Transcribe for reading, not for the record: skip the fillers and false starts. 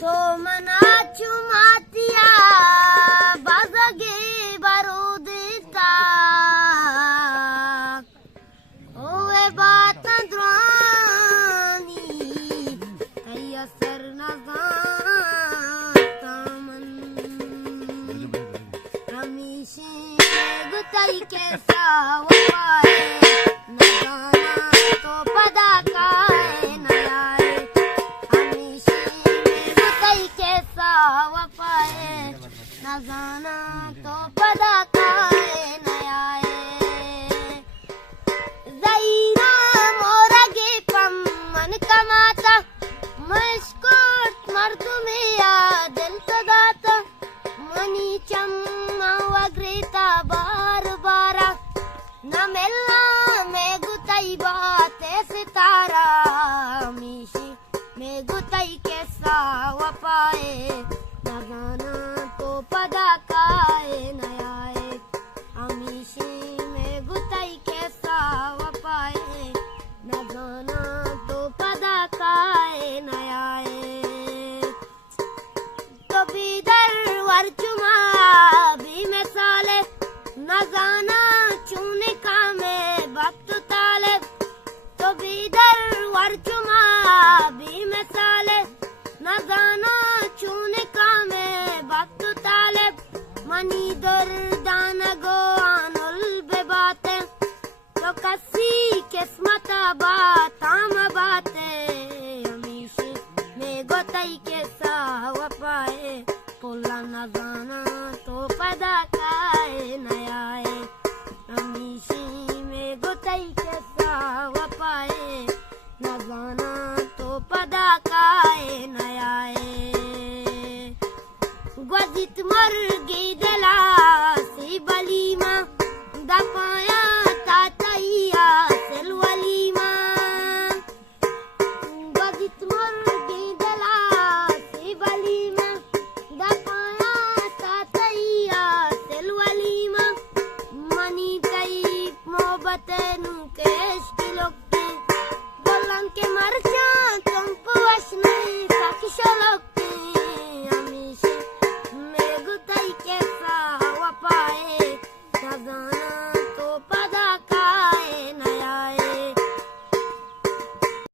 तो मना चुमातिया बाजगे बारूदता ओए बात द्रानी तैया सर नजाता मन रमीशी गुताई के सावाए न जाना तो पदा काए न आए हमीशी गुताई के सावाए न जाना तो पदा काए न आए ज़हीरा मोरा गे पम मन कमाता मस्कोट मर्दुमिया दिल तो दाता मनी चम्मा वग्रेता बार बारा न मिलना में गुताई बातें सितारा मीशी में गुताई के सावा पाए न गाना तो पदा काए न आए अमीशी में गुताई के सावा पाए न गाना तो पदा काए न आए तो बीदर वर्चुमा भी में साले न जाना चूने का में वक्त ताले तो बीदर वर्चुमा भी में साले न जाना चूने का में वक्त ताले मनी दर दान गो आनुल बे बातें तो कसी किस्मत बाताम बातें हमीशी में गोताई के सावा पाए पोला न जाना तो पदा काए न आए हमीशी में गोताई के सावा पाए न जाना तो पदा काए न आए ग्वजित मर गे दला से बलीमा दपाया तातैया सेलवलीमा ग्वजित मर गे दला से बलीमा दपाया तातैया सेलवलीमा मनी तई मोहब्बत नु केश किलोके बोलन के मर जा तुम पवश नहीं साकी शलोक